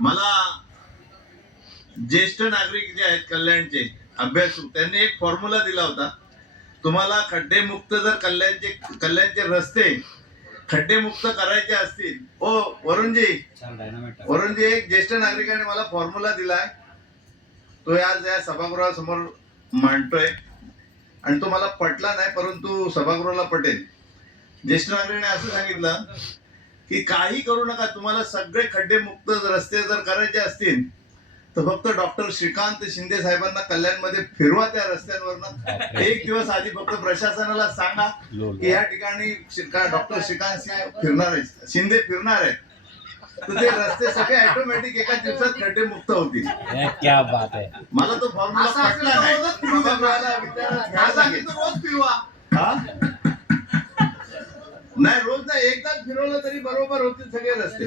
मला ज्येष्ठ नागरिक जे आहेत कल्याणचे अभ्यासू त्यांनी एक फॉर्म्युला दिला होता. तुम्हाला खड्डे मुक्त जर कल्याणचे रस्ते खड्डे मुक्त करायचे असतील, वरुणजी एक ज्येष्ठ नागरिकाने मला फॉर्म्युला दिलाय, तो आज या सभागृहासमोर मांडतोय आणि तो मला पटला नाही, परंतु सभागृहाला पटेल. ज्येष्ठ नागरिकाने असं सांगितलं की काही करू नका, तुम्हाला सगळे खड्डे मुक्त रस्ते जर करायचे असतील तर फक्त डॉक्टर श्रीकांत शिंदे साहेबांना कल्याणमध्ये फिरवा त्या रस्त्यांवर. एक दिवस आधी फक्त प्रशासनाला सांगा की या ठिकाणी डॉक्टर श्रीकांत शिंदे फिरणार आहेत, तर ते रस्ते सगळे ऑटोमॅटिक एका दिवसात खड्डे मुक्त होतील. क्या बात आहे. मला तो फॉर्म्युला पटला नाही. रोज फिरवा नाही, रोज नाही, एकदाच फिरवलं तरी बरोबर होतील सगळे रस्ते.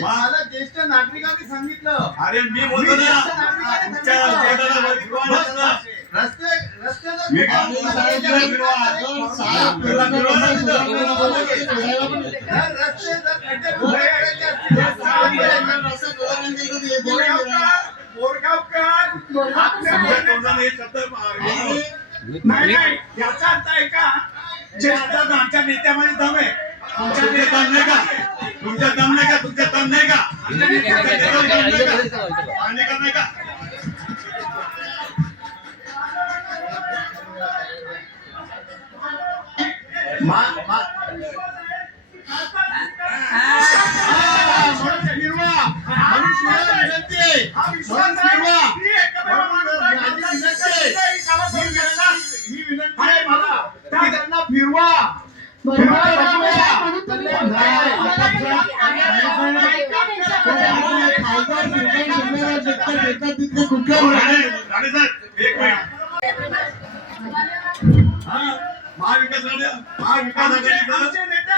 मला ज्येष्ठ नागरिकांनी सांगितलं. अरे मी बोलतो ना, याचा अर्थ आहे का जे आता आमच्या नेत्यामध्ये दम आहे, तुमच्या दम नाही का? तुमच्या दम नाही का? तुमच्या दम नाही का? नाही का?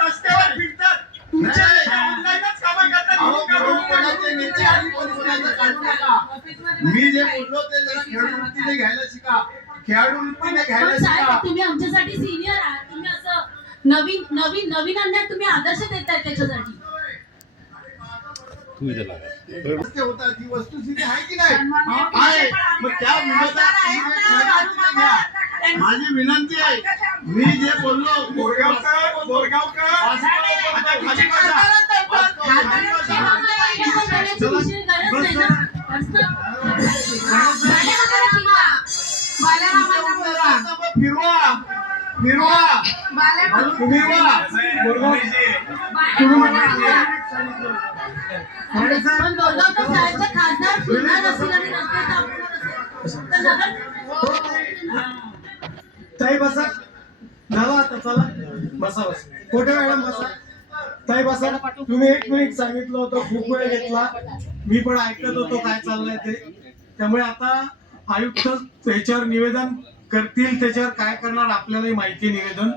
रस्त्यावर फिरतात, तुमच्या ऑनलाईनच कामं करतात. मी जे बोललो ते जरा खेळाडू वृत्तीने घ्यायला शिका. तुम्ही आमच्यासाठी सिनियर आहात, तुम्ही असं नवीन आणण्यात तुम्ही आदर्श देताय त्याच्यासाठी. होतात ही वस्तुस्थिती आहे की नाही? आहे. मग त्या माझी विनंती आहे, मी जे बोललो बोरगावकर ताई बसा. झाला आता, चला बसा बसा. कोठे मॅडम बसा. ताई बसा. तुम्ही 1 मिनिट सांगितलं होतं, खूप वेळ घेतला, मी पण ऐकत होतो काय चाललंय ते. त्यामुळे आता आयुक्त त्याच्यावर निवेदन करतील, त्याच्यावर काय करणार आपल्यालाही माहिती. निवेदन